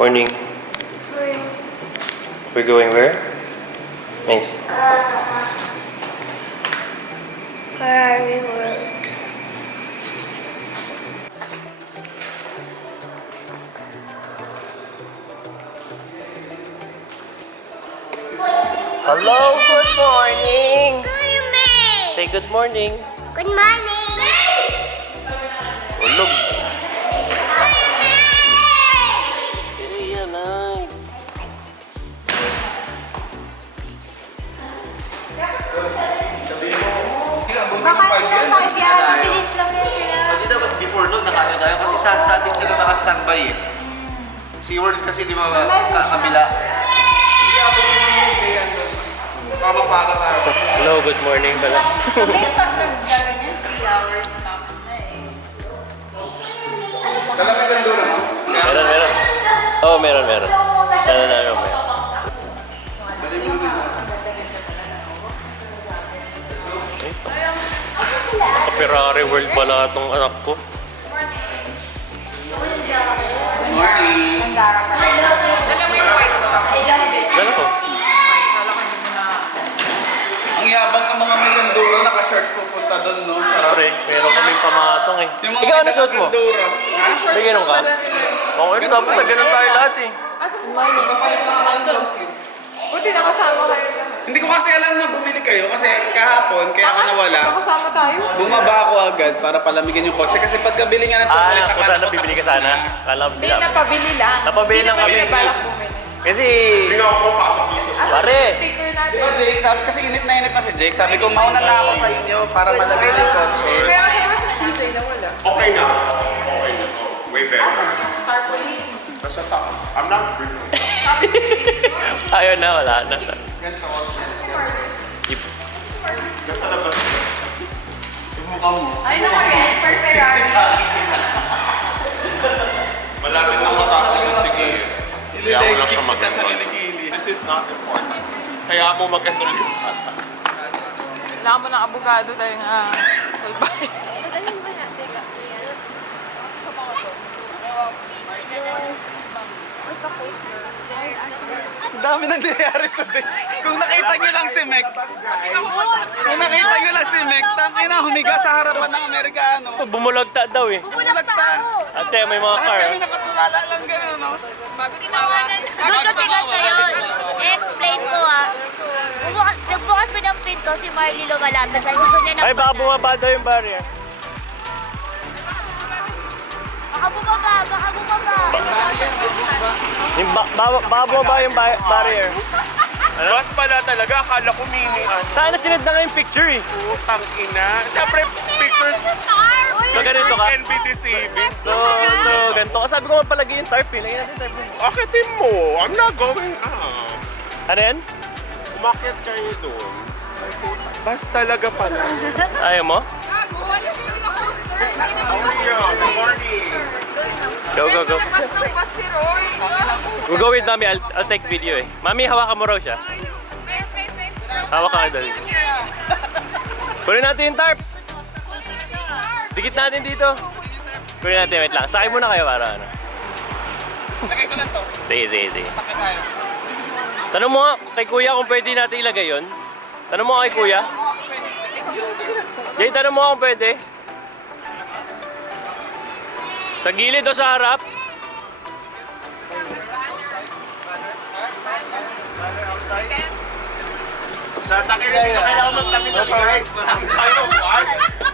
Morning. We're going where? Nice. Ferrari World. Hello, good morning. Good morning. Say good morning. Good morning. Tulog. Yeah, nice. Baka yun ang 5 yan. Mabilis lang yan sila. Hindi dapat before nun nakano tayo kasi sa atin sila naka-standby eh. SeaWorld kasi di ba kabila. Hindi ako pinamulti yan. Kamapaka tayo. Hello, good morning pala. Kami pag nag-ganyan, 3 hours max na eh. Kalapit lang doon ako. Meron. Oh, meron. Meron. Ferrari World pala itong anak ko. Morning. Dala mo yung white ko. Dala ko. Ang yabang ng mga Mikandura, naka-shorts pupunta doon, no? Sarap. Pre, meron kaming pamatong eh. Yung mga Ikaw, ano suot mo? Mikandura. Ha? May ganun ka? Oo, ito dapat na ganun tayo lahat eh. Kapalit lang ako ng blouse eh. Buti nakasama kayo lahat. Hindi ko kasi alam na bumili kayo kasi kahapon, kaya ako nawala. Nakasama tayo. Bumaba ako agad para palamigin yung kotse kasi pagkabili nga ng chocolate, Kung akala sana ko bibili ka tapos sana. na. Kala Hindi, napabili lang. Napabili lang kami. Hindi naman balak bumili. Kasi, Asa Pare. yung sticker natin? Diba Jake, sabi kasi init na si Jake. Sabi ko, mauna na ako sa inyo para malamig yung kotse. Kaya kasi ko sa CJ na wala. Okay na. Okay na. Oh, way better. Tarpaulin. Nasa taas. I'm not bringing it. ayaw na, wala na. Nasa labas. Yung mukha mo. Ay, naka-red per Ferrari. Malapit na matapos yung sige. Kaya mo lang siya Kita sa mag-enroll. kilikili. This is not important. Kaya mo mag-enroll yung bata. Kailangan mo ng abogado tayo nga salbay. Ang dami nangyayari today. Kung nakita nyo lang si Mek, tangina humiga sa harapan ng Amerikano. Bumulagta daw eh. Bulagta. Ate, may mga Lahat car. kami nakatulala lang gano'n, no? Bago tinawa. Good kasi ganito yun. I-explain ko nagbukas ko ng pinto, si Marley lumalapit. Sabi gusto niya ng Ay, baka bumaba daw yung barrier. Baka bumaba. Yung baka bumaba yung barrier. Bus pala talaga. Akala ko mini. Tayo na sinad na nga yung picture eh. Putang ina. Siyempre, pictures So, ganito ka. can be deceiving. So, ganito. Sabi ko mapalagay yung tarp eh. Lagyan natin tarp. Akitin mo. I'm not going up. Ano yan? Umakyat kayo doon. Ay, puta. Bus talaga pala. Ayaw mo? Good morning. Go. Labas ng bus si Roy. We'll go with Mami. I'll take video eh. Mami, hawakan mo raw siya. Hawak ka doon. Kunin natin yung tarp. Dikit natin dito. Kunin natin, wait lang. Sakay muna kayo para ano. Lagay ko lang to. Sige. Sakit tayo. Tanong mo nga kay kuya kung pwede natin ilagay yun. Tanong mo nga kay kuya. Jay, tanong mo nga kung pwede. Sa gilid o sa harap? Sa takin hindi na kailangan magtapit ng guys. Marami tayo.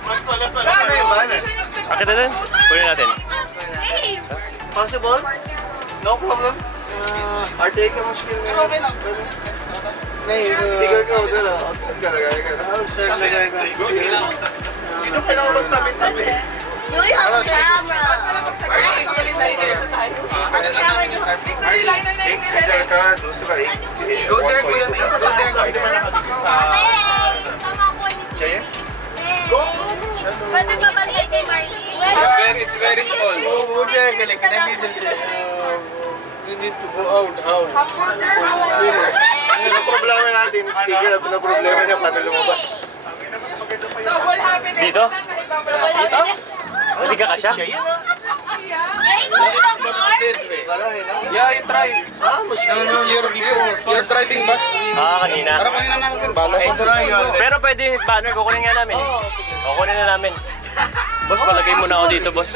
Magsala-sala tayo. Akit natin. Kunin natin. Possible? No problem. RTA ka mushkil na. Okay lang. Sticker ka udah outside ka lagay ka. Outside lagay ka. Hindi na kailangan magtapit-tapit. You have a camera. Victory line na yung Sticker ka. Dusra eh. Go there kuya, please. Go there. Hindi ba nakadikit sa... Jaya? Pwede ba bantay kay Marley? It's very small. We need to go out. How? Ano problema natin? Sticker na problema niya paano lumabas. double happiness. Dito? Dito? Hindi ka kasya? Ay, go! Yeah, you try. You're driving bus. Kanina. Kanina natin bala. Pero pwede yung banner, kukunin nga namin. Kukunin na namin. Boss, palagay muna ako dito, boss.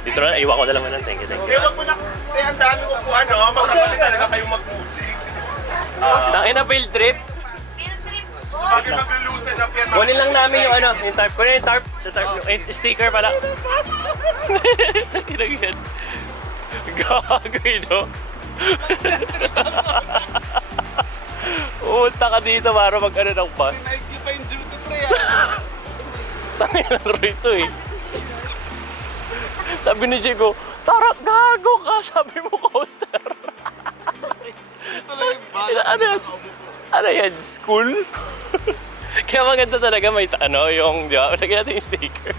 Dito na, iwan ko na lang man. Thank you. Ewan ko na, ang dami ko po magkakali talaga kayong mag-music. Tangin na field trip. Bakit maglulusan na piyan? Kunin lang namin yung yung tarp. Kunin yung tarp. Yung sticker pala. Tangin na yan. Gagawin, no? Umunta ka dito para mag-ano ng bus. Nike pa yung duty free Tangin lang rito eh. Sabi ni Jigo, tara, gago ka. Sabi mo, coaster. Ano yan? School? Kaya maganda talaga may yung, di ba? Lagyan natin yung sticker.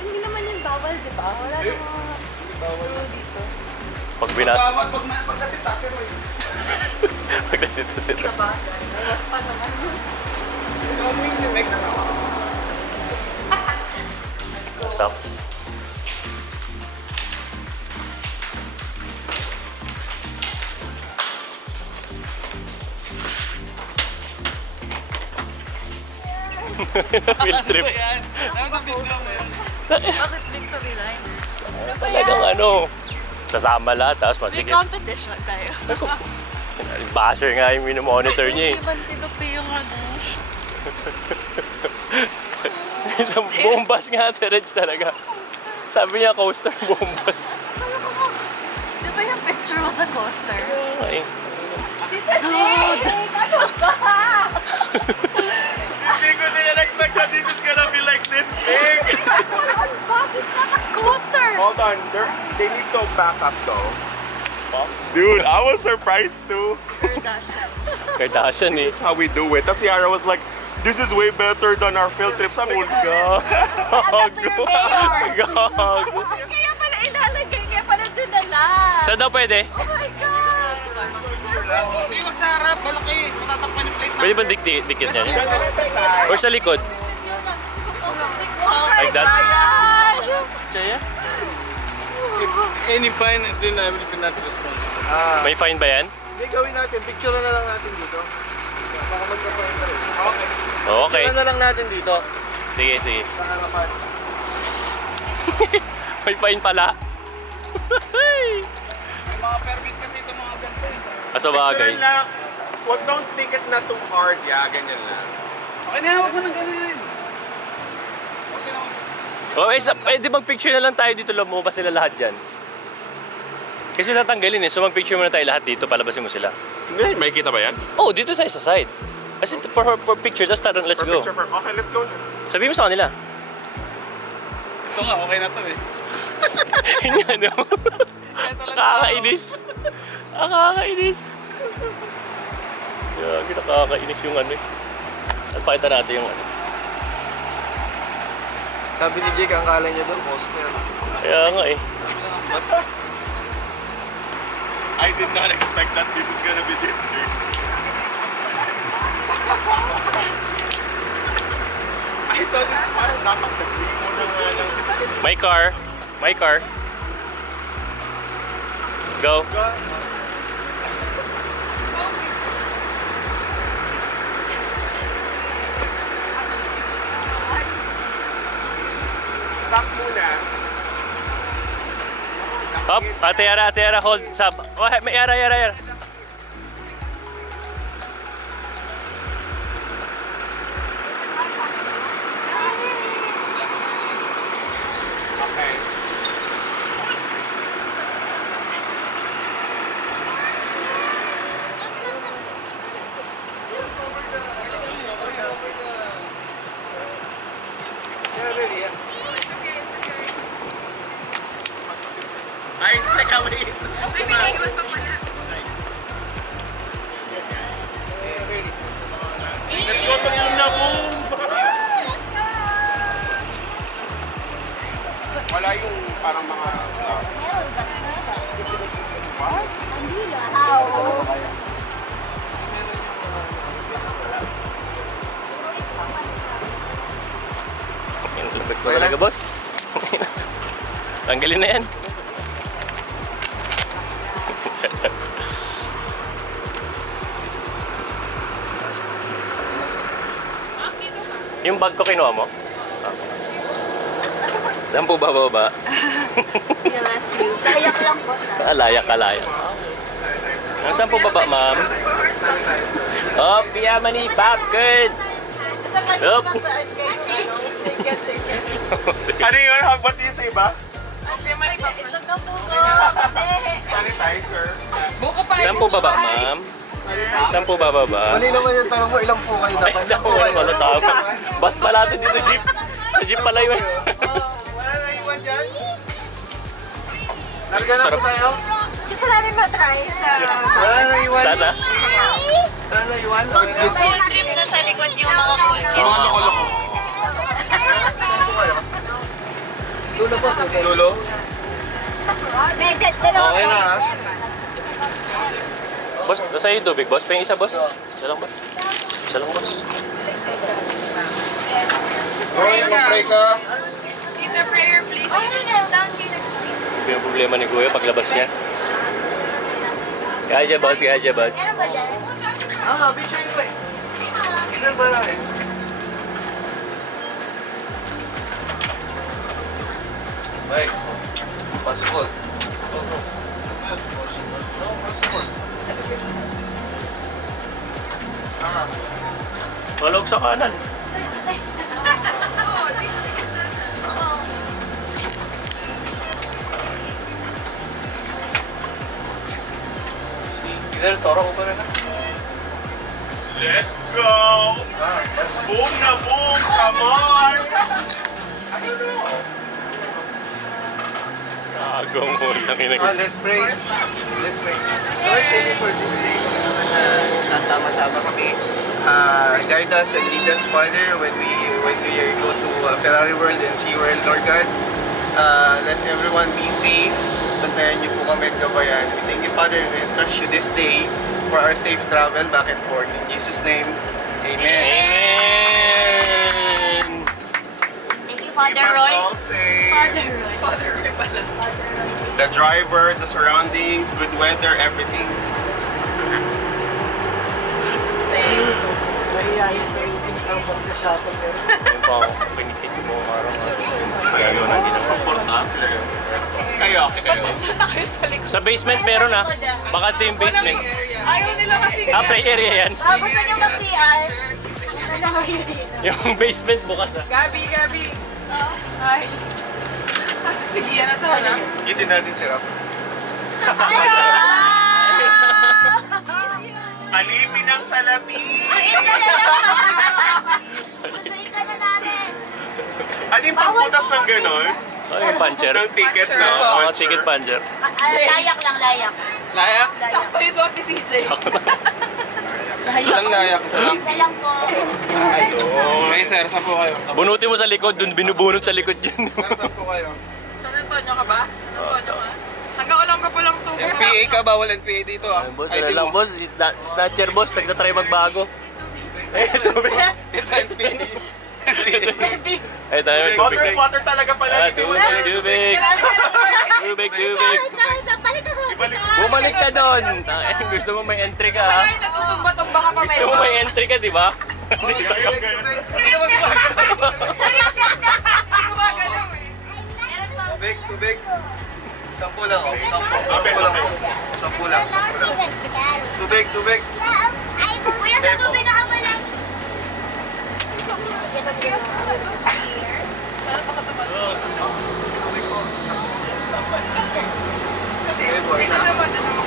Hindi naman yung bawal, di ba? Wala namang bawal dito. Pag binas... Pag nasitasin mo Pag nasita-sita. Sa bagay. Basta naman. What's up? Field trip. Bakit victory line? Talagang kasama lahat, tapos May masigit. competition tayo. Basher nga yung minomonitor niya eh. Ibang tinupi yung Sa buong bus nga, Terence talaga. Sabi niya, coaster, buong bus. Di ba yung picture mo sa coaster? Ay. Hindi ko din expect that this is gonna be like this big. Boss, it's not a coaster! Hold on, they need to back up though. Dude, I was surprised too. Kardashian eh. This is how we do it. Tapos si Yara was like, this is way better than our field trip. Sabi ko, Gago. Gago. Kaya pala ilalagay, kaya pala dinala. Saan daw pwede? Oh my God! Hindi, wag sa harap. Malaki. Matatakpan yung plate Pwede ba dikit niya? Or sa likod? Yun lang, kasi ko sa TikTok. Like that? Chaya? Any fine, then I will be not responsible. May fine ba yan? Hindi, gawin natin. Picture na lang natin dito. Baka magka-fine na rin. Okay. Okay. Picture na lang natin dito. Sige, sige. Sa harapan. May fine pala. May mga permit kasi ito mga ganito eh. Sa bagay. picture lang. Wag, don't stick it na too hard. Yeah, ganyan lang. Okay na, huwag mo nang ganyan. Pwede mag-picture na lang tayo dito, lumabas sila lahat dyan. Kasi tatanggalin eh, so mag-picture muna tayo lahat dito, palabasin mo sila. Hindi, may kita ba yan? Oh, dito sa isa side. Kasi for picture, tapos tara, let's go. Okay, let's go. Sabihin mo sa kanila. Ito nga, okay na to eh. Hindi ano. Nakakainis. Nakakainis. Yagi, nakakainis yung ano eh. At pakita natin yung ano. Sabi ni Jake, ang kala niya doon, coaster. Kaya nga eh. I did not expect that this is gonna be this big. I thought it's parang dapat nag-bring mo na nga lang. My car. My car. Go. Stop muna. Up. Ate Yara, hold. Sab. Oh, may Yara. Okay. Ay, teka, wait. Let's go to Luna. Wala yung parang mga... Lupit mo talaga, boss. Tanggalin na yan. Yung bag ko kinuha mo? Saan po bababa? Yes, you. Kayak lang po sa... Alayak. Saan po baba, ma'am? Oh, Piyamani Popcorns! Sa Yup. pagkakaan kayo, ticket. Ano yun? Ba't yun sa iba? Itlog ng buko. Sanitizer. Buko pa. Saan po baba, ma'am? Saan po bababa? Mali naman yung tanong mo, ilang po kayo Ay, dapat? naku, wala tama. Bus pala ito dito, jeep. Sa jeep pala yun. Wala na iwan dyan? Larga na po Sarap. tayo? Gusto namin matry sa... Wala na iwan? Sana? Wala na iwan? Full trip na sa likod yung mga cool kids. Mga loko-loko. Saan po kayo? Lulo po. Lulo? Okay na ha? Boss, nasa yung tubig, boss? Pahing isa, boss? Isa lang, boss. Isa lang, boss. Pray ka. Tita, prayer please. Oh, sit down kayo. Ito yung problema ni Kuya paglabas niya. Kaya boss, boss. Meron ba dyan? Picture ko eh. Ilan ba na eh? Ay, passport. Walog sa kanan. Ilan, toro ko pa rin ha? Let's go! Boom na boom! Come on! Agong mo lang Let's pray. Let's pray. Lord, thank you for this day. Sasama-sama kami. Guide us and lead us, Father, when we go to Ferrari World and SeaWorld, Lord God. Let everyone be safe. Bantayan niyo po kami at gabayan. We thank you, Father, and we entrust you this day for our safe travel back and forth. In Jesus' name, Amen. Amen! Thank you, Keep Father us Roy. all safe. Father Roy pala. The driver, the surroundings, good weather, everything. Jesus name. Mahihayin na ising Starbucks sa shuttle. Yung pa ako, pinikit yung buong araw. Ayun, hindi na comfortable. Kayo. Diyan na kayo sa likod. Sa basement meron ah. Baka ito yung basement. Ayaw nila kasi. Play area yan. Gusto niyo mag-CR? Ano na kayo dito? Yung basement bukas ah. Gabi. Ay. Kasi sige, yan nasa harap. Gitin natin si Rap. Alipin ang salapi! Sunduin ka na namin. Ano yung pangbutas ng gano'n? Ay, yung puncher. Ng ticket na? Oo, ticket puncher. Layak lang, layak. Layak? Sakto yung suot ni CJ. Ilang layak? Isa lang? Isa lang po. Ayun. Okay sir, saan po kayo? Bunutin mo sa likod, dun binubunot sa likod yun. Saan po kayo? San Antonio ka ba? San Antonio ka? Hanggang Olonga po lang to. NPA ka, bawal NPA dito ah. Boss, ano lang boss, snatcher boss, nagtatry magbago. Eh, tubig. Ito NPA. Ay, tayo may Water tubig. is water talaga pala. Tubig. Balik ka sa Bumalik ka doon. Gusto mo may entry ka ha? Ay, natutumba-tumba ka pa Gusto mo may entry ka, di ba? Gumagalaw eh. Tubig. Sampu lang oh. Sampu lang oh. Sampu lang. Tubig. Kuya, sa tubig nakamalas. Okay po, isa.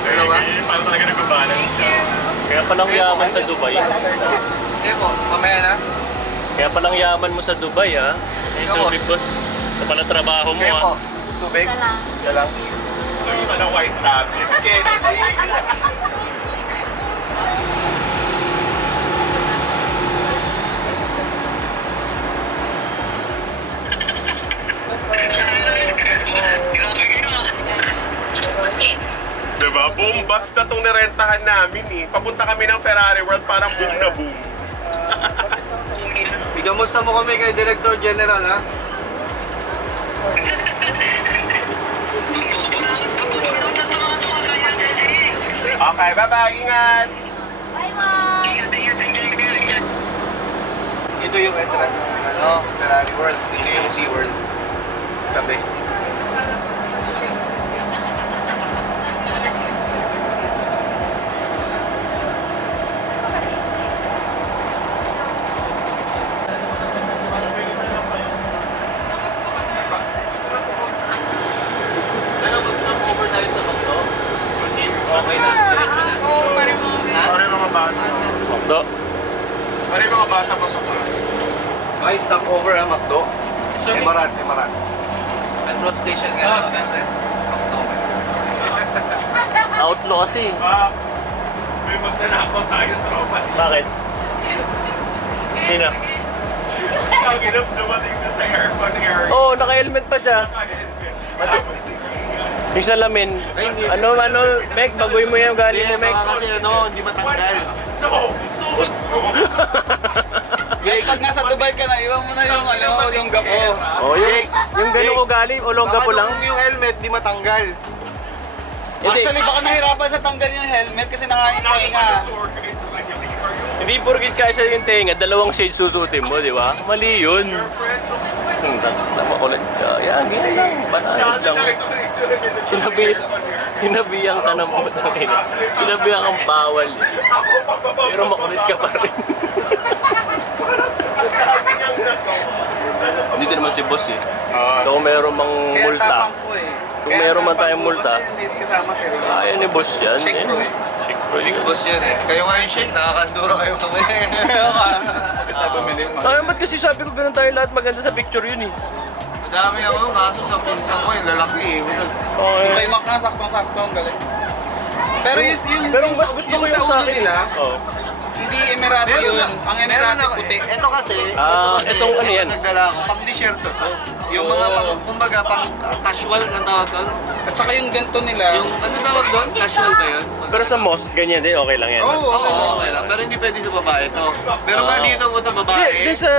Dalawa. Paano talaga nag-balance ka? Kaya palang yaman sa Dubai. Okay po, mamaya na. Kaya palang yaman mo sa Dubai ha. Ay, tubig boss. Ito pala trabaho mo Okay po. ha. Tubig. Isa lang. So, isa na white rabbit. Okay. Diba? Boom bus na itong nirentahan namin eh. Papunta kami ng Ferrari World, parang boom na boom. Igamusta mo kami kay Director General ha. Okay, bye-bye. Ingat! Bye, Mom. Ito yung entrance. Ferrari World. Dito yung SeaWorld. Tabi. Ano, mag-stop over tayo sa Macdo? Okay na, diretso na. Oo, parang mga Pare mga bata. Makdo. Pare mga bata pasok na. Okay, stop over ha, Macdo. Emarat. Metro station nga lang kasi. Macdo. Outlaw kasi. May magnanakaw tayo, tropa. Bakit? Sino? Ang inap dumating na sa aircon area. Oo, naka-helmet pa siya. Yung salamin. Ano, Mek, bagoy mo yung galing mo, Hindi, Mek. baka kasi hindi matanggal. No! Suot mo! Pag nasa Dubai ka na, iwan mo na yung gapo. Oh, yung gano'n ko galing, o longga po lang. Baka yung helmet, di matanggal. Hindi, baka nahirapan sa tanggal yung helmet kasi nakahinga. hindi porkit kasi yung tenga, dalawang shades susutin mo, di ba? Mali yun. Makulit ka. Yan, ganyan lang. Banayad lang. Sinabihan ka ng putang ina. Sinabihan kang bawal. Pero makulit ka pa rin. Dito naman si boss eh. So kung meron mang multa, kung meron man tayong multa, Hindi kasama si Rico. kaya ni boss yan. Shake bro eh. Shake bro Big yun. boss yan eh. Kayo nga yung shake, nakakandura kayo kami. Kaya ka. Kita bumili mo. Ay, ba't kasi sabi ko ganun tayo lahat maganda sa picture yun eh. Madami ako, kaso sa pinsan ko yung lalaki eh. Okay. Kay Mac na, saktong-sakto ang galing. Pero yung Pero mas gusto ko yung sa akin. Oh. hindi Emirati yun. Ang Emirati puti. Ito kasi, Itong ano yan? nagdala ako, pang desierto to. Yung mga kumbaga, pang casual na tawag doon. At saka yung ganito nila. Yung ano tawag doon? Casual ba yun? Pero sa mosque, ganyan din, okay lang yan. Oo, okay lang. Pero hindi pwede sa babae to. Pero pag dito mo ito babae. Hindi, sa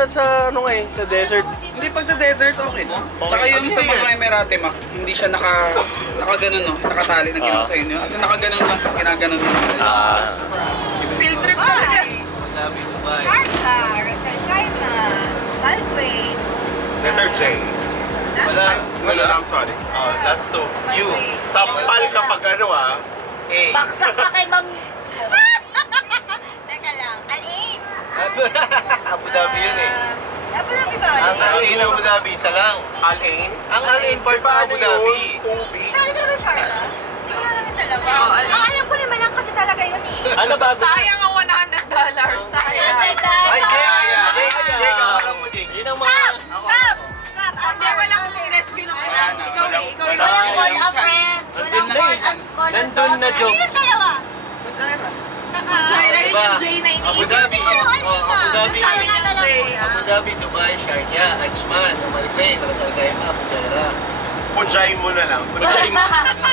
ano nga eh, sa desert. Hindi pag sa desert, okay no? Tsaka yung sa mga Emirati, Mac, hindi siya nakaganon no? Nakatali na ginawa sa inyo. Kasi nakaganon lang, tapos ginaganon lang. field trip talaga. Sabi ko ba eh. Sharjah, Ras Al Khaimah, Baldwin. Letter J. Wala. I'm sorry. Last two. U. Sampal kapag ano A. Baksak ka kay Ma'am. Teka lang, Al-Ain. Abu Dhabi yun eh. Abu Dhabi ba? Ang Al-Ain Abu Dhabi, isa lang. Al-Ain. Ang Al-Ain part pa Abu Dhabi. Saan ka naman Sharjah? Hindi ko na namin dalawa. Ang alam ko naman lang kasi talaga yun eh. Ano ba? Sayang ang $100. Sayang. Ay, Jake, kamarang mo, Jake. Yun ang mga... Sab! Hindi, walang rescue ng kanya. Ikaw eh, ikaw yung Walang walang call a chance. friend. Walang call a Nandun na Ano joke. yung dalawa? Jaira, yun yung J na Abu iniisip. Dhabi. Ikaw, Abu Dhabi. Sayang nga talaga. Abu Dhabi, Dubai, Sharjah, Ajman, Amal Plain, Ras Al Khaimah, Fujairah. Fujay mo na lang. Pujay mo.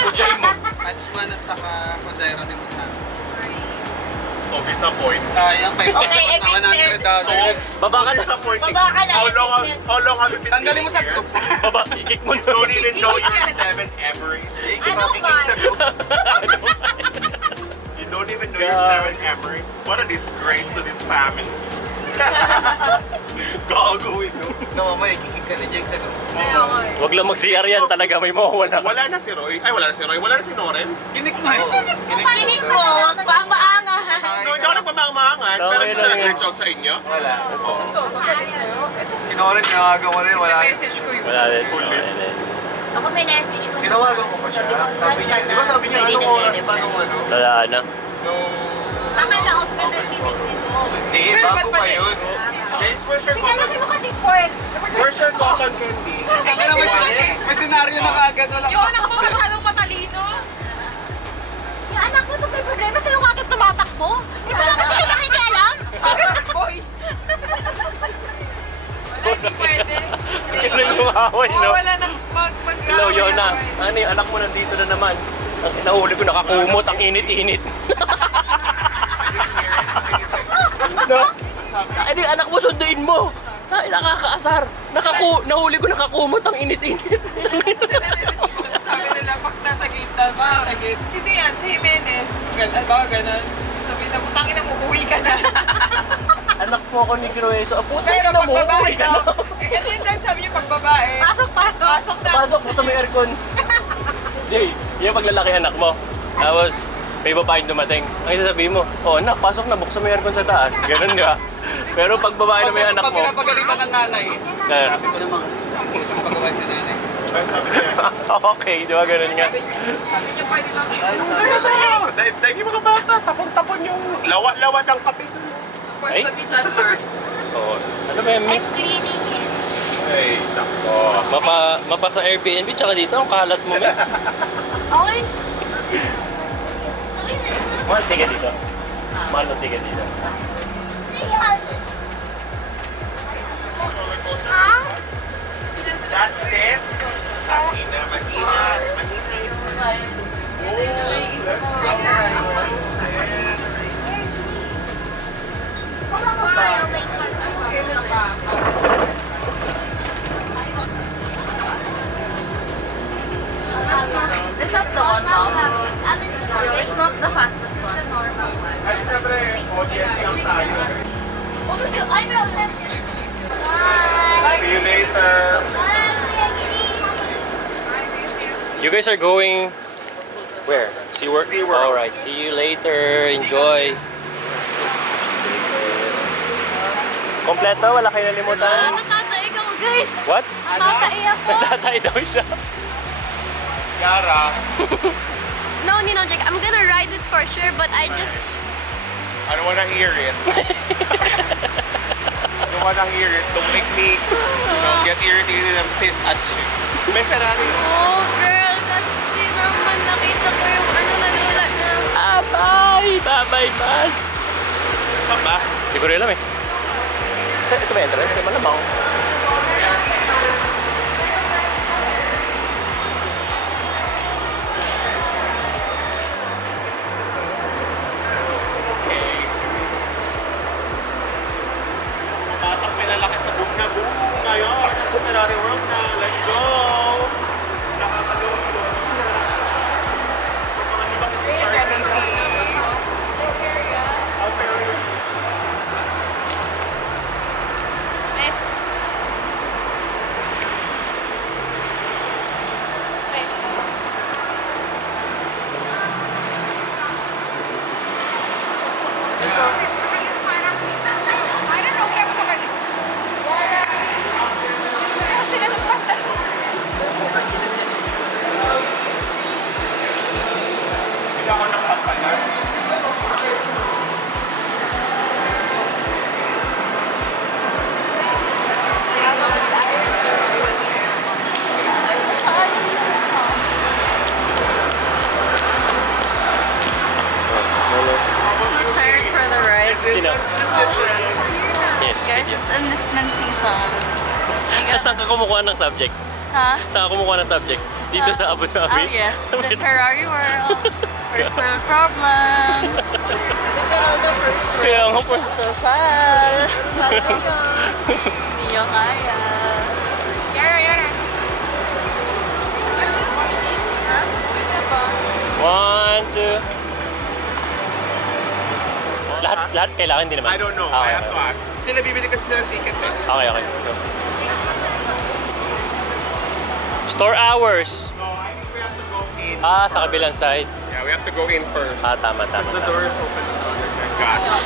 Pujay mo. Ajman at saka Fujairah din sa So disappointed. Sayang, Okay, evicted. So, Baba ka na. disappointing. Baba ka na, How long have you been Tanggalin mo sa here? group. Baba, ikik mo na. Don't even know your 7 Emirates. Ano ba? You don't even know your 7 Emirates. What a disgrace to this family. Gago ito. No, mamaya, kikik ka ni Jake sa group. Huwag lang mag-CR yan talaga, may mawawala. Wala na si Roy. Ay, wala na si Roy. Wala na si Noren. Kinik mo. Kinig mo, wag baang-baanga. No, hindi ako nagmamamangan. Pero hindi siya lang yan. nag-reach out sa inyo. Wala. Ito, magaling sa'yo. Tinawagan, tinawagan ko rin, wala. Message ko yun. Wala din. Ako may message ko. Tinawagan ko pa siya. Sabi niya, di ba sabi niya, anong oras pa nung ano? Wala na. Nung... Baka na-off ka ng tinig nito. Hindi, Pero bago ba't pa yun. Guys, for sure, Pinalaki mo kasi sport. for sure, cotton candy. May senaryo na kaagad, wala. Yung anak mo masyadong matalino. Yung anak mo, may problema sa'yo kagad tumatakbo. Hindi mo naman hindi nakikialam. Boy. Wala, hindi pwede. Hindi ka na lumaway, no? Wala nang mag-away. Hello, Yona. Ano yung anak mo nandito na naman? Ang inahuli ko nakakumot, ang init-init. No? Ay, di, anak mo, sunduin mo! Ay, nakakaasar. Nahuli ko nakakumot, ang init-init. Sabi nila, pag nasa gate na, nasa gate. Sino yan? Si Jimenez. Ay, baka ganun. Sabi na, butangin na mo, uwi ka na. Ano anak po ako ni Croeso. Puta Pero na pag mo, babae uwi ka daw. na. Ito yung dad sabi niyo pag babae. Pasok, pasok. Pasok na. Pasok mo sa may aircon. Jay, yung paglalaki anak mo. Tapos, may babaeng dumating. Ang sasabihin mo, oh anak, pasok na, buksan mo yung aircon sa taas. Ganun di ba? Pero pag babae na may anak Pag mo, pinapagalitan ng nanay, sabi ko naman kasi mas pagawa si nanay. okay, di ba ganun nga? Sabi niyo pwede sa Dahil yung mga bata, tapon-tapon yung lawa-lawa ng kape. pwesto ni John Mark. Oo. Ano ba yung mix? I'm cleaning it. Ay, nako. Mapa sa Airbnb, tsaka dito, ang kalat mo, men. Okay. So is it good? Mahal ticket dito. Mahal ang ticket dito. City houses. Huh? That's it. Mahina, mahina. Wow, wait. It's not the one now. It's not the fastest one. It's a normal one. Ay, siyempre, audience lang tayo. See you later. You guys are going where? SeaWorld? SeaWorld. Alright, see you later. Enjoy. Kompleto? Wala kayo nalimutan? Natataig ako, guys. What? Natataig ako. Natatay daw siya. Yara, No, Nino, Jake, I'm gonna ride it for sure, but I just... I don't wanna hear it. I don't wanna hear it. Don't make me, get irritated and piss at you. May Ferrari. Oh, girl, kasi naman nakita ko yung nalulat na. Bye! Bye-bye, Mas! Saan ba? Hindi ko rin alam eh. Ito ba entrance? Malamang. Pasok pinalaki sa boom na boom ngayon. Sa Ferrari World na. Let's go! Nakakaloka doon. Mga ibang Star City. Hindi ako nakapalas. Tired for the ride. Sino? Yes. Guys, it's enlistment season. Saan ka kumukuha ng subject? Huh? Saan ka kumukuha ng subject? Dito sa Abu Dhabi? Oh yes, the Ferrari World. First world problem. Literal na first world. Kaya nga po. Social. Sabi ko, hindi nyo kaya. Yara, yara. One, two. Lahat kailangan din naman. I don't know. Okay, I have to ask. Sila bibili kasi sila ng ticket eh. Okay, okay. Go. Store hours. No, I think we have to go in. Sa kabilang side. Yeah, we have to go in first. Tama. Because the door is open on the other side. Gotcha.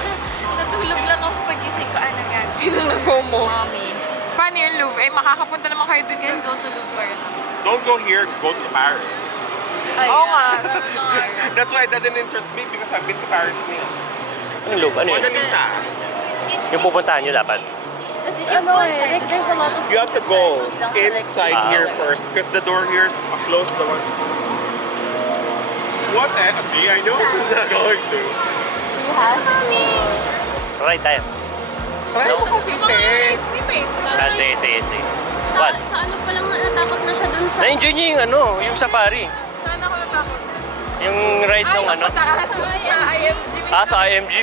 Natulog lang ako pagising ko. Ano nga? Sino na FOMO? Mommy. Paano yung Louvre? Eh, makakapunta naman kayo dun. Can go to Louvre. Don't go here, go to Paris. Oo nga. That's why it doesn't interest me because I've been to Paris now. Anong loop? Ano yun? Mona Lisa. Yung pupuntahan nyo dapat? There's a lot of You have to go inside Ah, here okay. first because the door here is closed. The one. What the? See, I know she's not going to. She has to. Right tayo. Try mo kasi, te. It's the Facebook. Sige. What? Sa ano pa lang natakot na siya dun sa... Na-enjoy nyo yung yung safari. Saan ako natakot? Yung ride ng ano. Mataas. Sa IMG. Sa IMG.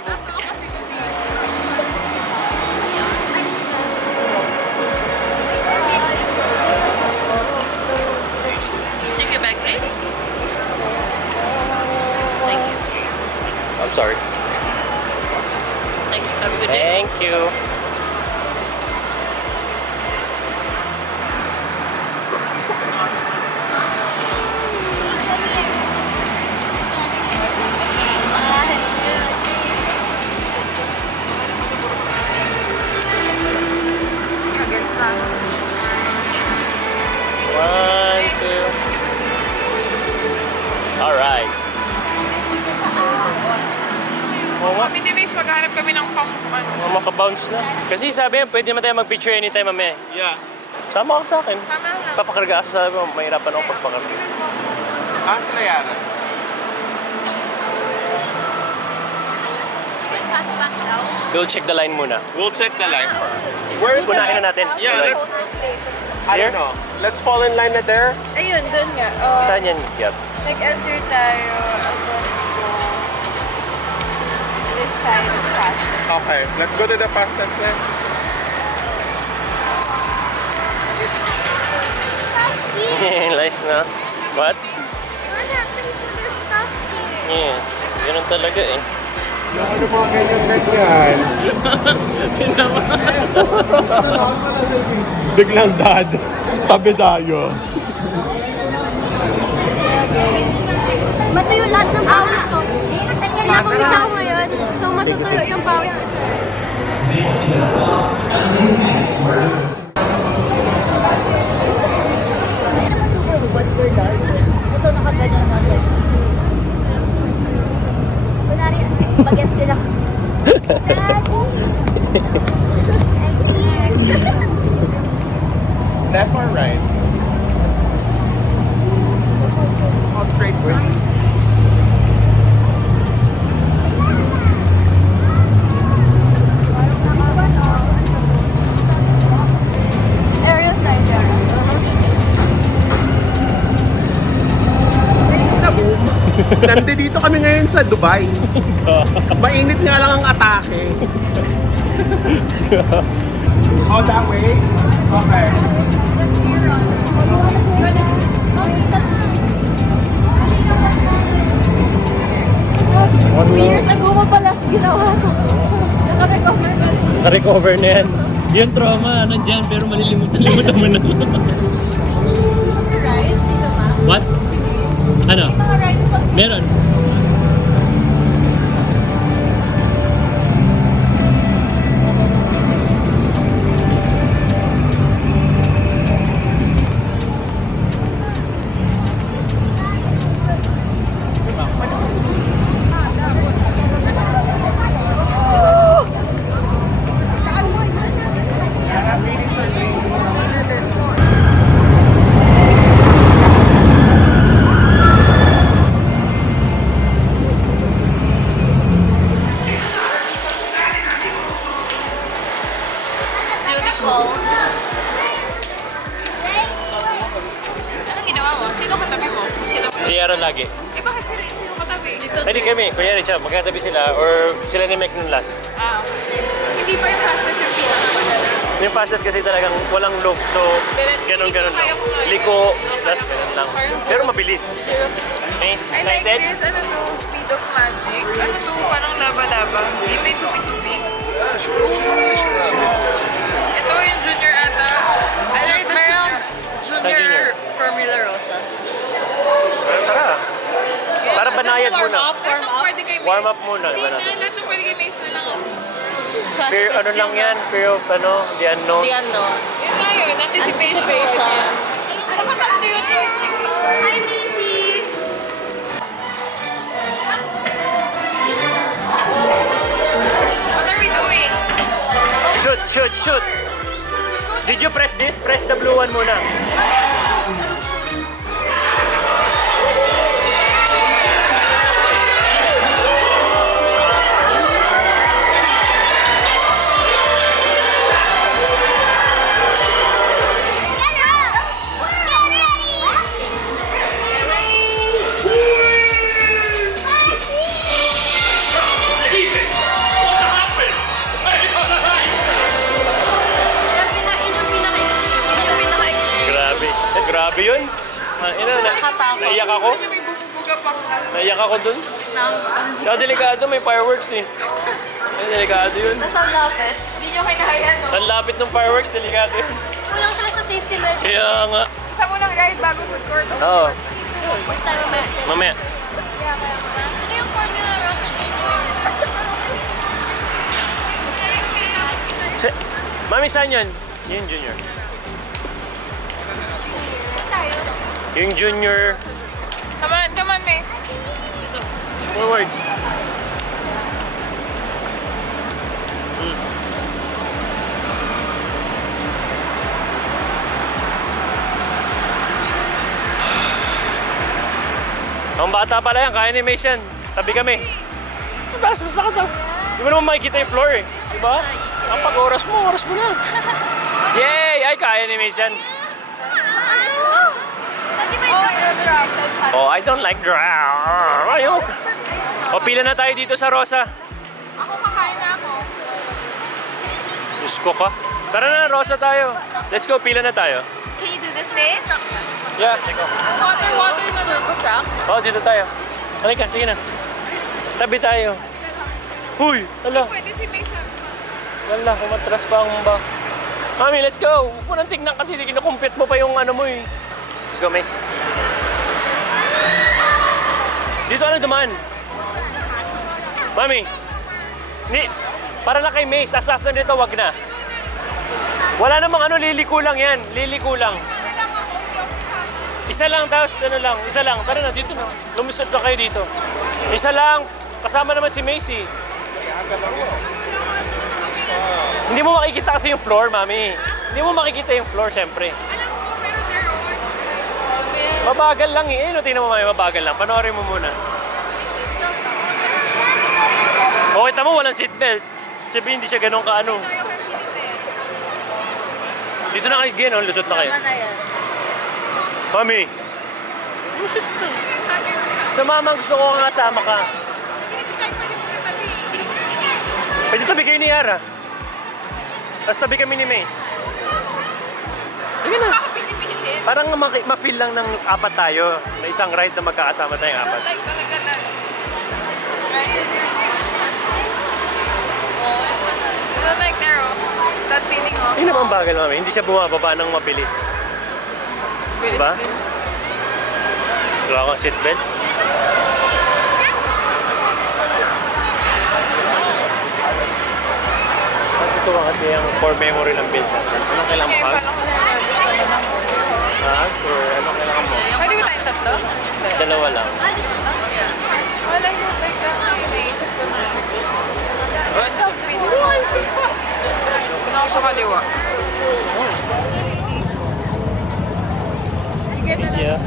Take it back, please. I'm sorry. Thank you. Have a good day. Thank you. Against na. 1, 2. Alright. Oo nga. Hindi, base, maghanap kami ng pang, ano. Makabounce na. Kasi sabi niya, pwede naman tayo mag-picture anytime mamaya. Yeah. Sama ka sa akin. Tama lang. Papakarga ako, sabi mo, mahirapan ako pagpakarga. Ah, sila yan. Fast daw. We'll check the line muna. We'll check the line first. Where's Unahin na natin. Yeah, Alright. let's... I don't know. Let's fall in line na there. Ayun, dun nga. Saan yan? Yep. Nag-enter tayo. And then go this side is fast. Okay, let's go to the fastest then. Nice na. What? What happened to the stuffs here? Yes. Ganun talaga eh. Ano mga ganyan-ganyan? Biglang dad. Tabi tayo. Matuyo lahat ng pawis ko. Nagpapawisan ako ngayon, so matutuyo yung pawis ko sir. Kunwari, mag-guess din ako. Left or right? Oh, straight way. Aerial Niger. Nandito kami ngayon sa Dubai. Mainit nga lang ang atake. Oh, that way? Okay. Years ago mo pala ginawa ko. Naka-recover na. Na-recover na yan. Yung trauma, nandyan, pero malilimutan mo na. Rice, dito ma? What? Ano? Mga rice pag Meron. Beautiful. Anong ginawa mo? Sino katabi mo? Sila mo? Si Aaron lagi. Eh, bakit sino katabi? Hindi kami, kunyari siya, magkatabi sila or sila ni Mike nung last. Ah, okay. Hindi pa yung fastest yung pinakamadalas. Yung fastest kasi talagang walang loop, so ganun-ganun lang. Liko, last ganun lang. Pero mabilis. Nice, I like excited? this, ano to, speed of magic. Ano to, parang laba-laba. Hindi may tubig-tubig. Ito yung junior ata. I like the Junior. junior Formula Rosa. Tara. Para banayad muna. Lahat ng pwede kay Mace. Warm up muna. Hindi Diba na, lahat ng pwede kay Mace na lang. Fear, ano lang yan? Fear of, ano, the unknown. Yun nga yun, anticipation yun yan. Nakatatlo yung joystick. Hi, Macy! What are we doing? Shoot, shoot, shoot! Did you press this? Press the blue one muna. Grabe. Grabe yun. Naiyak ako. Gusto niyo may bumubuga pang ano? Naiyak ako dun. Delikado, may fireworks eh. Ay, delikado yun. Nasa lapit. Hindi nyo kinaya, no? Ang lapit ng fireworks, delikado yun. Kulang sila sa safety measure. Kaya nga. Isa mo lang ride bago food court. Oo. Huwag tayo mamaya. Mamaya. Ano yung Formula Rosa Junior? Mami, saan yun? Yung junior. Yung junior. Come on, Mace. Forward. Ang bata pala yan, kaya ni Mace yan. Tabi kami. Ang taas, basta ka daw. Di mo naman makikita yung floor eh. Diba? Kapag oras mo na. Yay! Ay, kaya ni Mace yan. Oh, i-drop. Oh, I don't like drown. Ayok. O, pila na tayo dito sa Rosa. Ako kakain na ako. Diyos ko ka. Tara na, Rosa tayo. Let's go, pila na tayo. Can you do this, Mace? Yeah, ikaw. Water na turbo ka. Oh, dito tayo. Halika, sige na. Tabi tayo. Huy! Ala, Pwede si Mace na. wala, kumatras pa ang ba. Mami, let's go! Huwag mo nang tignan kasi kinukumpit mo pa yung ano mo eh. Let's go, Mace. Dito ano dumaan? Mami! Para na kay Mace, as after nito, wag na. Wala namang ano, liliko lang yan. Liliko lang. Isa lang, tapos ano lang, isa lang. Tara na, dito na. Lumusot na kayo dito. Isa lang, kasama naman si Macy. Hindi mo makikita kasi yung floor, Mami. Hindi mo makikita yung floor, syempre. Mabagal lang eh. Ano, tingnan mo, Mami, mabagal lang. Panoorin mo muna. O, kita mo, walang seatbelt. Sabi, hindi siya ganun kaano. Dito na kayo, gano'n, lusot na kayo. Tama na yan. Mami, lusot na. Sa mama, gusto ko nga kasama ka. Hindi tayo pwede magkatabi. Pwede tabi kayo ni Yara. Tapos tabi kami ni Mace. Sige na. Ako pinipilit. Parang ma-feel lang ng apat tayo. May isang ride na magkakasama tayong apat. Like talaga na. I don't like there, oh. That feeling, oh. Hindi naman bagal, Mami. Hindi siya bumababa ng mabilis. Bilis Diba? din. Wala kang seatbelt. Ito kasi ang core memory ng build. Anong kailangan Okay, mo? paano ko na-nervous na naman? Ha? Or anong kailangan mo? Pwede ba tayong tatlo? Dalawa lang. Wala yung like that. May isas ko na. Stop feeling. Wala ako sa kaliwa. Sige na lang. Yeah.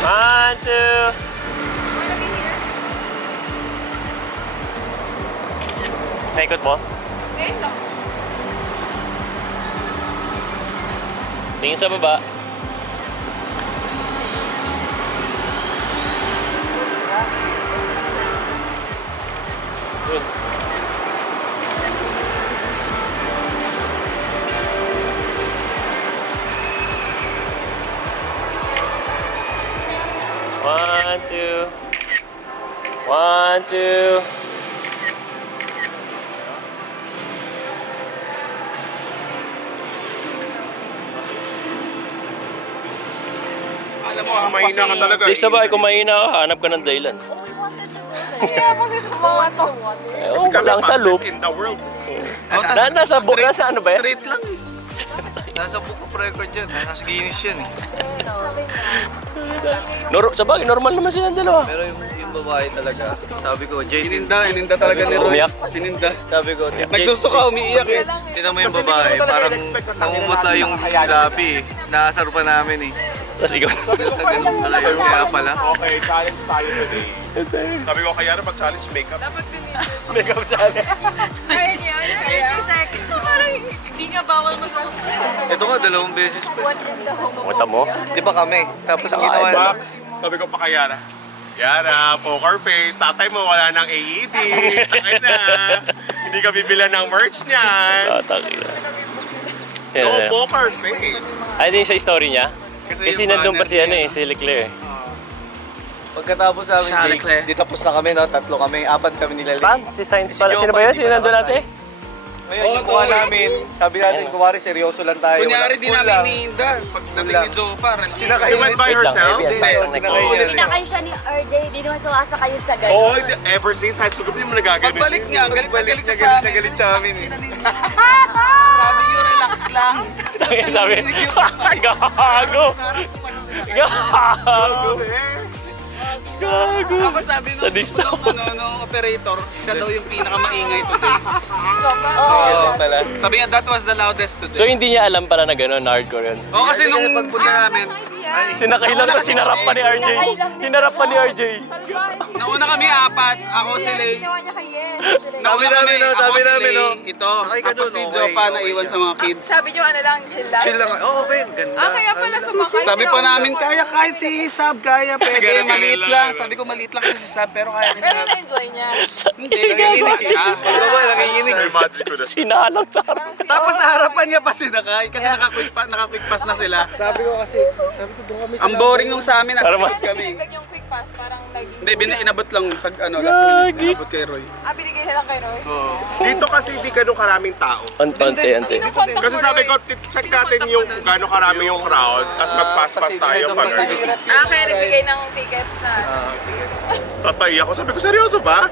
One, two. Naikot mo? Ngayon lang. Tingin sa baba. Good. 1, 2. 1, 2. Alam mo, mahina ka talaga. Di sabay, kung mahina ka, hanap ka ng dahilan. Kaya bakit mga to? Oo, lang sa loop. In the world. Nasa book, nasa ano ba yan? Straight lang. Nasa book of record yan. Nasa Guinness yan eh. Sabay, normal naman silang dalawa. Pero yung babae talaga, sabi ko, Jay, ininda talaga ni Roy. Umiyak? Sininda. Sabi ko, nagsusuka, umiiyak eh. Tinan mo yung babae, parang namumutla yung labi eh. Naasar pa namin eh. Tapos ikaw. Ganun talaga, kaya pala. Okay, challenge tayo today. Sabi ko, kaya na mag-challenge makeup. Makeup challenge. Ayun yun. Kaya. Parang hindi nga bawal mag-umpisa. Ito nga, 2 beses pa. Mata mo? Di ba kami? Tapos ang ginawa Back, sabi ko pa kay Yara. Yara, poker face, tatay mo wala nang AED. Takay na. Hindi ka bibilan ng merch niyan. Tataki na. No poker face. Ay, din sa story niya? Kasi yung nandun pa banner si, ano eh, si Leclerc. Pagkatapos sa amin, di tapos na kami, no? 3 kami, 4 kami nilalim. Pan? Si Sainz pala. Sino ba yun? Sino nandun natin? Ngayon, yung kuha namin, sabi natin, kuwari seryoso lang tayo. Kunyari din Cool namin lang. iniinda. Pagdating ni Jopa, Sinakay She went by Wait lang, herself. maybe yan. Sayang sinakay nag- yan. Sinakay siya ni RJ, di naman sumasakayod sa ganun. Oh, ever since high school, hindi mo nagaganon. pagbalik niya, galit na galit siya sa Galit na amin. galit sa amin eh. Sabi niyo, relax lang. Sabi, gago! Gago! Gago! Ako sabi nung Sadista. nung operator, siya daw yung pinakamaingay today. Ganun pala. Sabi niya, that was the loudest today. So hindi niya alam pala na gano'n, hardcore yun. Oo, kasi nung pagpunta namin, Sinakay lang tapos sinarap pa ni RJ. Hinarap pa ni RJ. nauna kami 4, ako si Lay. Sabi namin, no, ako sabi si namin, Lay, no. ito. Sakay ka Tapos dun, si okay, Jopa okay, naiwan okay. sa mga kids. Sabi nyo ano lang, chill lang. chill lang. Oo, okay, ganda. Kaya pala sumakay. Sabi pa namin, kaya kahit si Sab, kaya pwede, ganun maliit lang. lang. Sabi ko, maliit lang kasi si Sab, pero kaya si Pero Sab. na-enjoy niya. Hindi, nanginginig siya. Oo, nanginginig. Very magical na. Sinalang sa harap. Tapos sa harapan niya pa sinakay kasi naka-quick pass na sila. Sabi ko kasi, doon kami Ang boring nung sa amin, nasa Para mas- mas kami. Tinagdag yung quick pass, parang naging... Hindi, inabot lang sa last minute. Inabot kay Roy. binigay na lang kay Roy. Dito kasi hindi ganun karaming tao. Ante. Kinukontak Kasi mo, sabi Roy. ko, check natin yung gano'ng karami yung crowd, tapos mag-pass-pass tayo. Pag Kaya nagbigay ng tickets na. tatay ako, sabi ko, seryoso ba?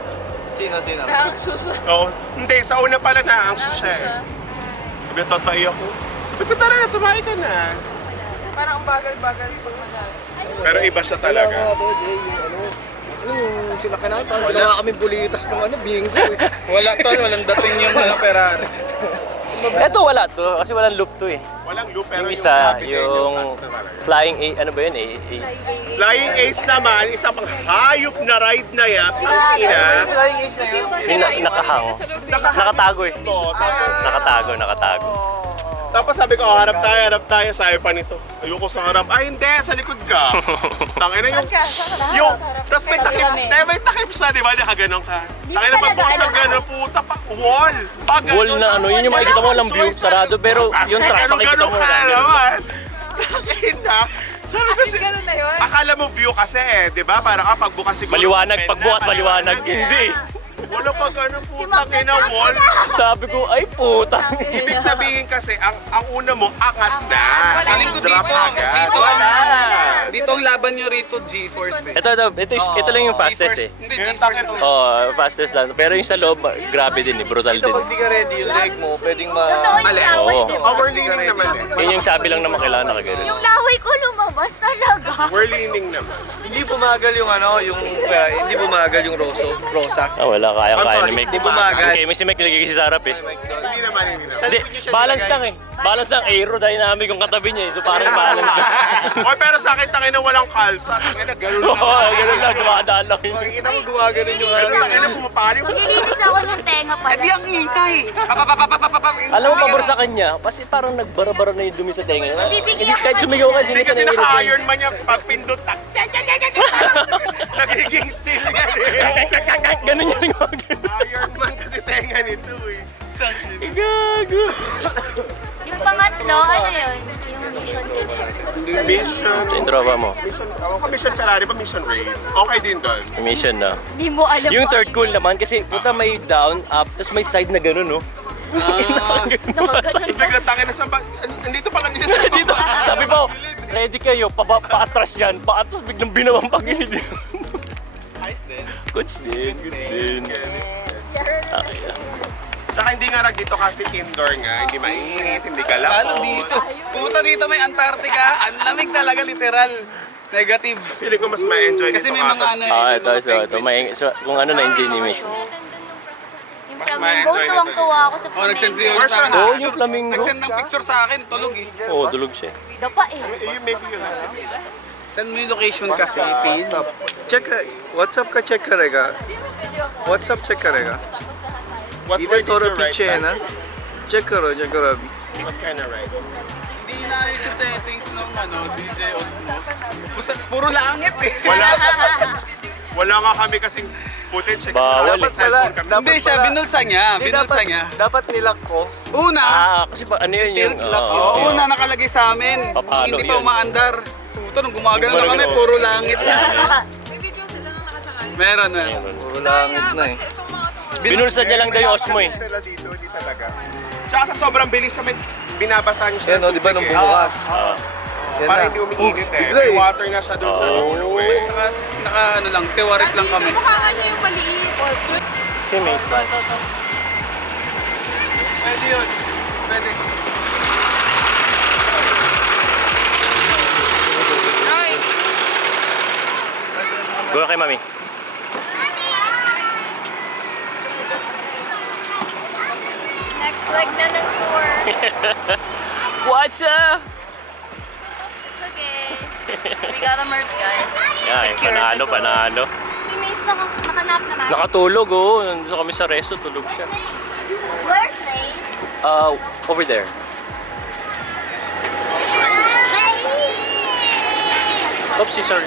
Sino? Ang susunod. Oo. Hindi, sa una pala na ang susya eh. Sabi ko, tatay ako. Sabi ko, tara na, tumahay ka na. Parang bagal-bagal pag magal. Pero iba siya talaga. Ano yung sinakay namin? Parang ginawa kami bulitas ng bingo eh. Wala to, walang dating yung mga Ferrari. Eto wala to, kasi walang loop to eh. Walang loop, pero Yung isa, cabinet, yung fast na talaga. flying A, ano ba yun eh? Ace. Flying Ace naman, isa pang hayop na ride na yan. Ina. Flying Ace na yun. Yung nakahang. Nakatago eh. Tapos, Nakatago. Tapos sabi ko, oh, harap tayo. Sabi pa nito, ayoko sa harap. Ay, hindi, sa likod ka. Tangina yung, tapos may takip siya, di ba? Nakaganon ka. Tangina pagbuksan gano'n, puta pa, wall. Wall na ano, yun yung makikita mo walang view, sarado, pero yung truck makikita mo ka na. naman. Tangina. Sabi ko, Ganun na yun. akala mo view kasi eh, di ba? Parang pagbukas siguro. Maliwanag, pagbukas maliwanag. Hindi. Wala pag ano, puta kina wall. Sabi ko, ay puta. Ibig sabihin kasi, ang una mo, angat na. Wala Feeling ko dito, drop agad. dito. Wala. Dito ang laban nyo rito, G-Force eh. Ito lang yung fastest eh. Hindi, Yung G-Force takip. to. Oh, fastest lang. Pero yung sa loob, grabe din eh, brutal Dito din. pag di ka ready yung leg mo, pwedeng Mali. Oo. Overleaning naman eh. Yun yung sabi lang naman kailangan nakagano'n. Yung laway ko lumabas talaga. We're leaning naman. Hindi bumagal yung hindi bumagal yung Rosa. Ah, wala, kaya ni Mike. Hindi bumagal. Okay, may si Mike nilagay kasi sa harap eh. Hindi naman. Hindi, balance lang eh. Balance lang, aerodynamic yung katabi niya eh. So parang balance lang. Oy, pero sa akin, tangin na walang kalsa. Tangin na, gano'n Oo, lang. ganun lang, dumadaan lang yun. Makikita mo gumaganon yung Pero tangin na, pumapali mo. Maglilinis ako ng tenga pala. Di ang ingay! Alam mo, pabor sa kanya, kasi parang nagbara-bara na yung dumi sa tenga. Bibigyan Kahit sumigaw ka, hindi Hindi na siya kasi naiirita. naka-iron man niya, pag pindot, nagiging steel yan eh. Ganun yung gagawin. Iron man kasi tenga nito eh. Gago. Yung pangatlo, ano yun? Yung mission trip. Mission. Sa introba mo. Mission Ferrari pa, Mission Race. Okay din doon. Mission na. Hindi mo alam Yung third cool naman kasi puta may down, up, tapos may side na gano'n, no? Bigla tangin na sa andito pala dito. Dito, sabi po, ready kayo, paatras yan, paatras biglang binawang pagilid yun. Ayos din. Goods din, goods din. Okay. Tsaka hindi nga dito kasi indoor nga, hindi mainit, hindi Lalo kalapot. dito. Puta dito may Antarctica. Ang lamig talaga, literal. Negative. Feeling ko mas ma-enjoy Kasi dito may mga kapag- ano Ito, so, kung ano na-enjoy ni Miss. Mas Flamingos, ma-enjoy nito. tuwang-tuwa ako sa Oh, nag-send flamingos. siya sa akin. Oo, yung flamingo. Nag-send ng picture sa akin, tulog eh. Oo, dulog siya. Dapa eh. Maybe yun. Send mo yung location kasi, pin. Check WhatsApp का check करेगा WhatsApp check करेगा What इधर word did थोड़ा you write पीछे है back? ना चेक करो अभी What kind of write? Hindi inaayos yung settings nung DJ Osmo. Puro langit eh. Wala nga kami kasing footage. Bawal Dapat eh. cellphone kami. Hindi siya, binulsa niya. Binulsa niya. dapat nilak ko Una, Kasi ano yun yung... una nakalagay sa amin. Papalo Hindi pa yun. umaandar. Puta, nung gumagano na kami, puro langit. May video sila nang nakasakay. Meron. puro langit na eh Kasi itong mga to, Binulsan niya lang daw yung Osmo eh. Sila dito, hindi talaga. Tsaka sa sobrang bilis sa may binabasa niyo siya. yan o di ba nung bumukas yan Para na hindi umiinit eh. bigla May eh water na siya doon sa dulo eh. Naka ano lang, tewarik lang kami. mukha nga niya yung maliit. Si Miss. Pwede yun. Pwede. Ay, Go kay Mami. Next leg na ng tour. What's up? It's okay. We got a merch, guys. Yan, panalo, panalo. Si Mace nakanap naman. Nakatulog oh. Nandito kami sa resto, tulog siya. Where's Mace? Over there. Oopsie, sorry.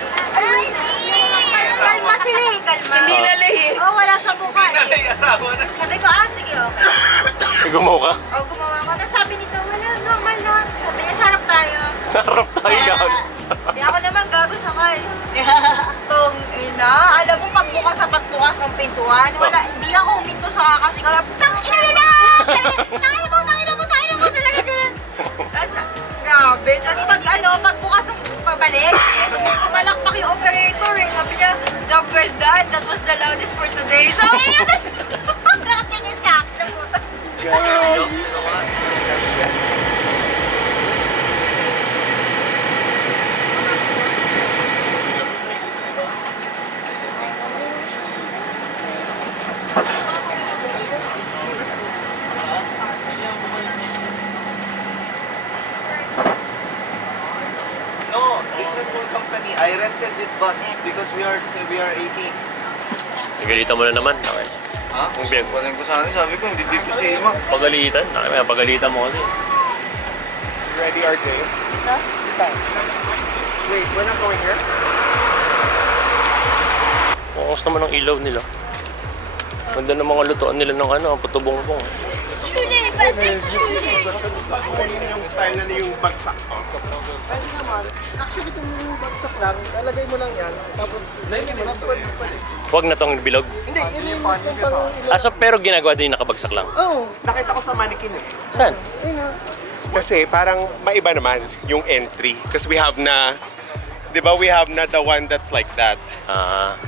Kalma sila eh, kalma. hindi na lahi. Oh, wala sa mukha eh. Ay, asawa na. Sabi ko, sige, okay. Gumawa ka? O, gumawa ko. Tapos sabi nito, wala, normal lang. Sabi niya, sarap tayo. Sarap tayo gag. Di ako naman gago sakay. Tong ina, alam mo pagbukas sa pagbukas ng pintuan, wala, hindi ako huminto sa kasi kaya, tangina na! Tangina mo talaga din. Tapos, grabe. Tapos pagbukas ng pabalik, malakpak yung operator eh. Sabi niya, job well done. That was the loudest for today. So, ayun. Nakatingin sa akin. Puta. no this is a full company I rented this bus because we are 18 Nagalita mo na naman. Okay. ha Ang biyag. Walang ko sana sabi ko hindi dito si Ima Pagalitan. Pagalitan mo kasi. Ready, RJ? Wait, we're not going here? Kung naman ang ilaw nila. Ganda ng mga lutuan nila ng puto-bongbong. Chuli, basit, chuli. Yung style na yung bagsak. actually itong bagsak lang lalagay mo lang yan tapos lalagay mo lang Huwag na tong bilog. hindi yun yung mas pang Pero ginagawa din nakabagsak lang. oh Nakita ko sa mannequin eh. Saan? Kasi parang maiba naman yung entry. Because we have na, di ba we have na the one that's like that.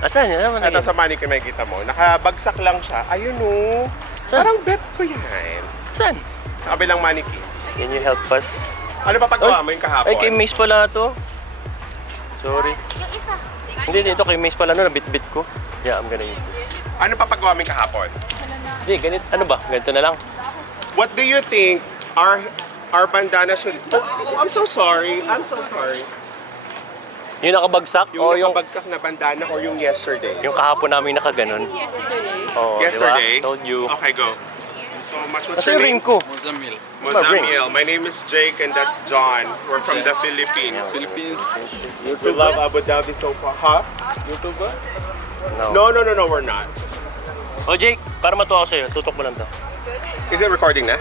Asan? Asan? At sa mannequin makikita mo, nakabagsak lang siya. Ayun o. Saan? Parang bet ko yan. Saan? Sa kabilang mannequin. Can you help us? Ano pa paggawa mo yung kahapon? Ay, kay Mace pala to. Sorry. Yung isa. Hindi, ito kay Mace pala no, nabit-bit ko. Yeah, I'm gonna use this. Ano pa paggawa mo yung kahapon? Hindi, ganito. Ano ba? Ganito na lang. What do you think our bandana should... Oh, I'm so sorry. I'm so sorry. Yung nakabagsak Yung o yung nakabagsak na bandana or yung yesterday? yung kahapon namin nakaganon? Yesterday. Oo, Yesterday? Diba? Told you. Okay, go. So much. What's Kasi your yung ring name? ko. Mozamil. Mozamil. My name is Jake and that's John. We're from the Philippines. We love Abu Dhabi so far. Huh? YouTuber? No. No, we're not. O Jake, para matuwa ako sa'yo, tutok mo lang to. Is it recording na?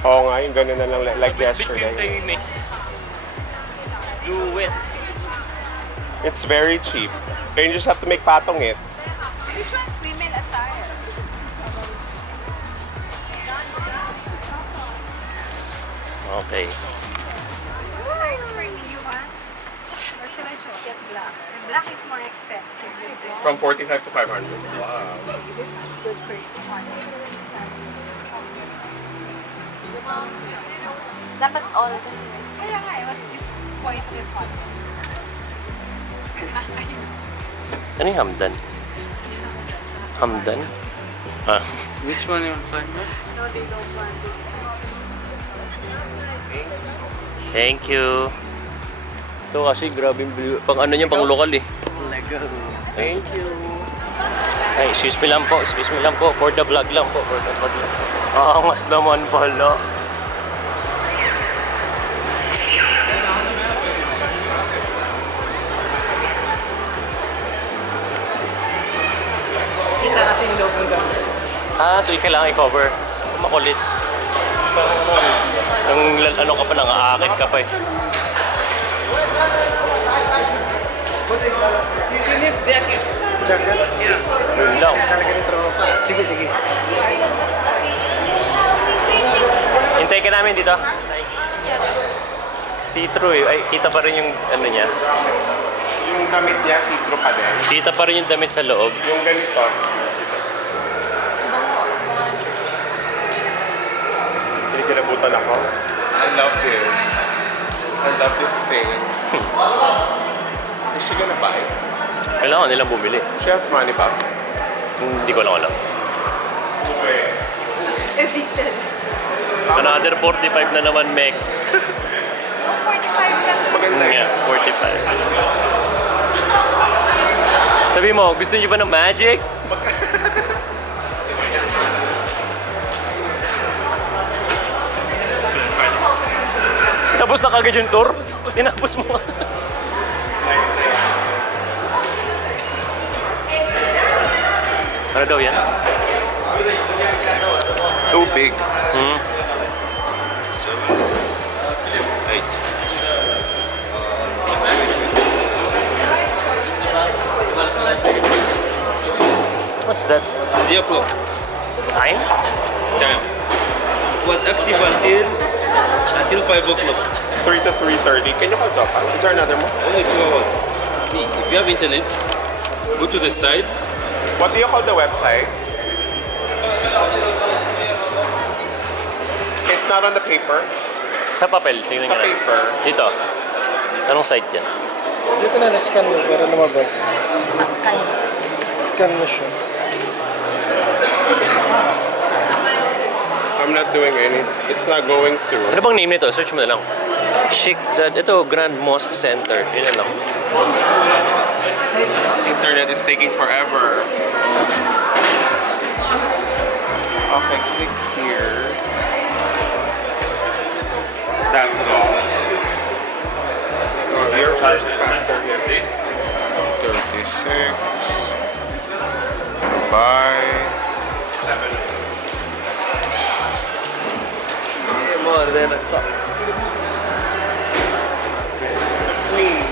Oo nga, yung ganun na lang like Bit ko yesterday. yung tayo yung miss. Do it. It's very cheap. You just have to make patong it. Which one's women attire? Okay. What size for me you want? Or should I just get black? The black is more expensive. From 45 to 500. Wow. It's good for you. Dapat all kasi. Kaya nga, it's pointless content. Ano yung hamdan? Hamdan? Ah. Which one you want? No, they don't want this. Thank you. Ito kasi grabe yung view. Pang ano niya, pang lokal eh. Thank you. Ay, excuse me lang po. Excuse me lang po. For the vlog lang po. For the vlog lang. Angas naman pala. Kita kasi yung loob ng dami. Ah, so yung kailangan i-cover. Makulit. Ang ano ka pa, nang-aakit ka pa eh. Sinip jacket. Jacket? Yeah. Yun lang. Talaga ni tropa. Sige, sige. Hintay ka namin dito. See-through eh. Ay, kita pa rin yung ano niya. Yung damit niya, see-through pa din. Kita pa rin yung damit sa loob. Yung ganito. Kinikilabutan ako. I love this. I love this thing. Is she gonna buy? Kailangan nilang bumili. She has money pa. Hindi ko lang alam. Okay. Evicted. Another 45 na naman, Meg. 45 lang. Maganda Yeah, 45. Sabi mo, gusto niyo ba ng magic? Tapos na kagad yung tour? Tinapos mo. Ano daw yan? Too big. What's that? The o'clock Time? time. It was active until 5 o'clock. 3 to 3:30. Can you call Topa? Is there another one? Only 2 hours. See, if you have internet, go to the side. What do you call the website? It's not on the paper. Sa papel, tingnan Sa nyo lang. paper. Dito. Anong site yan? Dito na na-scan mo para lumabas. Scan. Scan mo siya. I'm not doing any. It's not going through. Ano bang name nito? Search mo na lang. Sheikh Zayed. Ito, Grand Mosque Center. Yun na lang. Internet is taking forever. Okay, click here. That's all. Oh, your heart is faster here. 36. Bye. 7. More than that's up. Queen.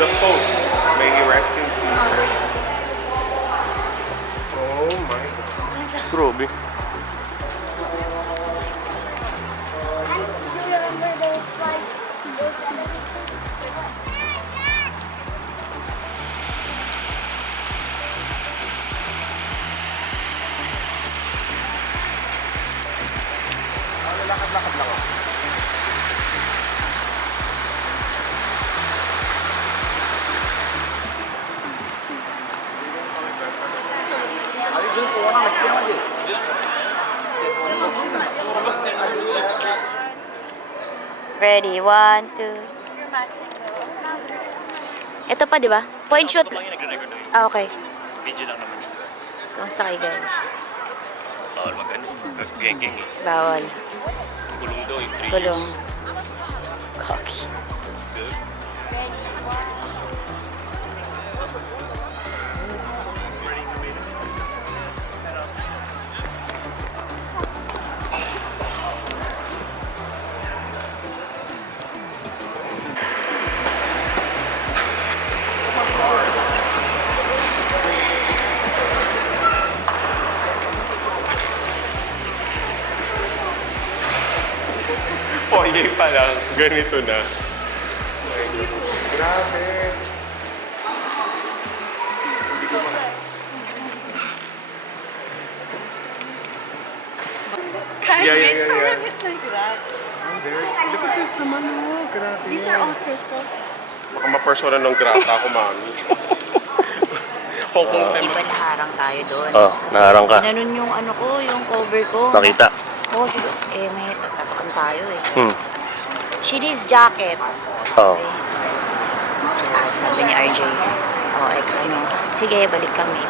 The Pope. May he rest in peace. Oh my God. Grabe. Remember those slides? Those Lakad-lakad lang ako. Ready, 1, 2. Ito pa, di ba? Point shoot. Ah, okay. Video lang naman. Kamusta kayo, guys? Bawal mag-ano. Geng-geng eh. Bawal. Kulong daw yung 3 Gulong. Cocky. Friday pa lang, ganito na. Grabe. Pyramids like that. Look at this naman, oh. Grabe. These are all crystals. Baka ma-persona ng grata ako, mami. Focus time. Iba naharang tayo doon. Oh, naharang ka. Ginanon yung ano ko, yung cover ko. Nakita. Oo, siguro. May tatakan tayo eh. Hmm. Chili's jacket. Oh. So, sabi ni RJ, sige, balik kami.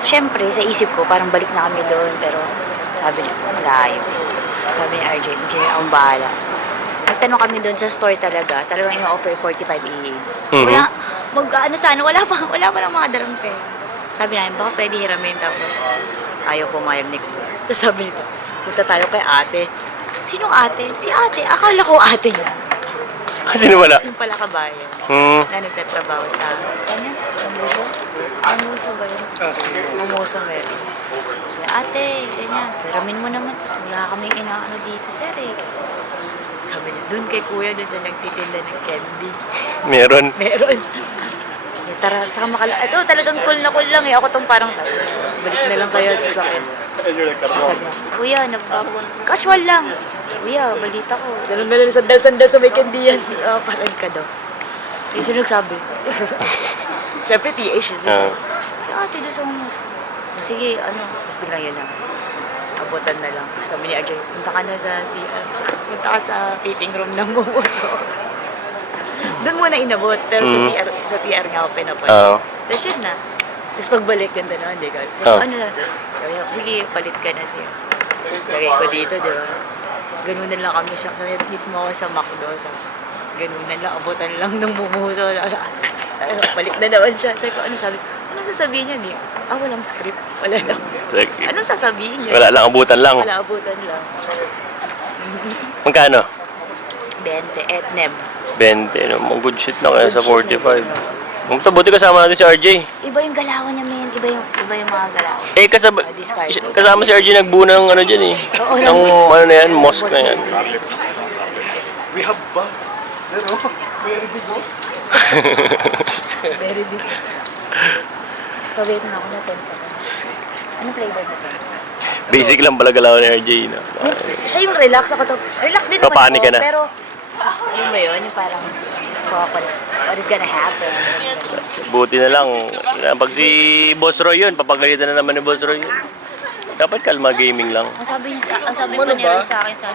So, syempre, sa isip ko, parang balik na kami doon, pero sabi niya, malayo. Sabi ni RJ, okay, akong bahala. Nagtanong kami doon sa store talaga, talagang ino-offer 45 EA. Wala, wala pa ng mga dalang pera. Sabi namin, baka pwede hiramin, tapos ayaw pumayag next door. Tapos sabi nito, punta tayo kay ate. Sinong ate? Si ate, akala ko ate niya. Sino wala? Yung pala kabayan. Na nagtatrabaho sa... Saan yan? Amuso? Amuso ba yun? Amuso meron. So, ate, ganyan. Peramin mo naman. Wala kaming inaano dito, sir eh. Sabi niya, dun kay kuya, dun sa nagtitinda ng candy. Meron. Meron. Sige, tara, saka ito, talagang cool na cool lang eh. Ako tong parang, balik na lang kayo sa sakit. Sabi niya, kuya, casual lang. Kuya, balita ko. Ganun, sandal-sandal sa may candy yan. Parang ka daw. Yung sino nagsabi? Siyempre, TH. Si ate doon sa mga. Sige, tapos biglang yun lang. Abutan na lang. Sabi ni Ajay, punta ka na sa CR. Punta ka sa fitting room ng Momoso. Doon muna inabot. Pero sa CR nga ako pinapunta. Tapos yun na. Tapos pagbalik, ganda na, hindi ka. Sige, palit ka na siya. Lagay ko dito, di ba? Ganun na lang kami sa meet mo ako sa McDo. Ganun na lang, abutan lang ng Momoso. Balik na naman siya. Sabi ko, anong sasabihin niya? Di? Walang script. Wala lang. Anong sasabihin niya? Wala lang, abutan lang. Wala, abutan lang. Magkano? 20, etneb. 20, no? Good shit na kaya sa 45. Buti kasama natin si RJ. Iba yung galawan niya, men. Iba yung mga galawan. Kasama si RJ nagbuo ng ano dyan eh. Oo, ng ano na yan, mosque na yan. We have bus. Pero, very big oh. Very big. Pawait na ako na 10 seconds. Anong flavor na ito? Basic lang pala galawan ni RJ. No? Siya yung relax ako to. Relax din naman Papanik ka na. Pero, alam mo yun? Yung parang, what is gonna happen? Buti na lang. Pag si Boss Roy yun, papagalitan na naman ni Boss Roy yun. Dapat kalma gaming lang. Ang sabi niya sa akin, sa